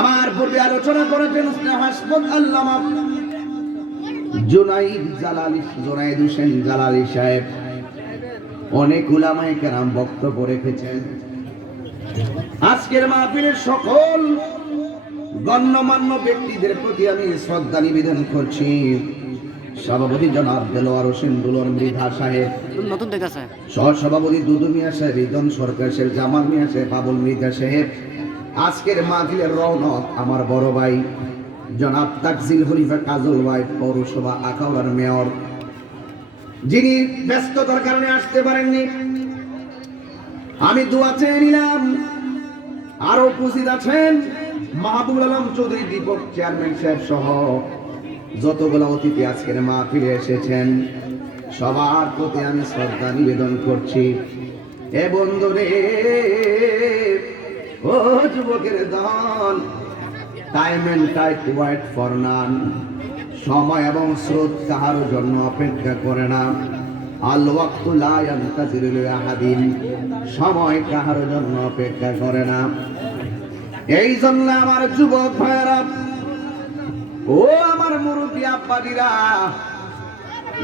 আমার পূর্বে আলোচনা করেছেন হাসবুল আল্লামা জুনাইদ হোসেন জালালী সাহেব। অনেক উলামায়ে কেরাম বক্তব্য রেখেছেন। আজকের মাহফিলের সকল গণ্যমান্য ব্যক্তিদের প্রতি আমি শ্রদ্ধা নিবেদন করছি। সভাপতি জনাব দেলোয়ার হোসেন দুলন মৃধা সাহেব, সহসভাপতি দুদু মিয়া সাহেব, রিদন সরকার সাহেব, জামাল মিয়া সাহেব, বাবুল মৃধা সাহেব। আজকের মাহফিলের রৌনক আমার বড় ভাই জনাব তাকজিল খলিফা কাজল ভাই, পৌরসভা আখাউড়ার মেয়র, যিনি ব্যস্ততার কারণে আসতে পারেননি। আমি দোয়া চেয়ে নিলাম। আরো উপস্থিত আছেন মাহবুবুল আলম চৌধুরী দীপক চেয়ারম্যান সাহেব সহ যতগুলো অতিথি আজকের মাহফিলে এসেছেন, সবার প্রতি আমি শ্রদ্ধা নিবেদন করছি। এ বন্ধুরে, ও যুবকের দল, time and tide wait for none. সময় এবং স্রোত কাহার জন্য অপেক্ষা করে না। আল ওয়াক্তু লা ইয়ানতাজিরু লিআহাদিন। সময় কাহার জন্য অপেক্ষা করে না। এই জন্য আমার যুবক ভাইরা, ও আমার মুরব্বী আব্বাদিরা,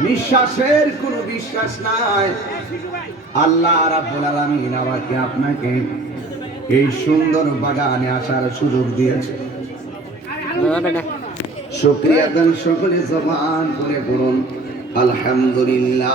নিঃশ্বাসের কোনো বিশ্বাস নাই। আল্লাহ রাব্বুল আলামিন আমাকে আপনাকে এই সুন্দর বাগানে আসার সুযোগ দিয়েছে। শুকরিয়া দেন সকলে জবান করে বলুন আলহামদুলিল্লাহ।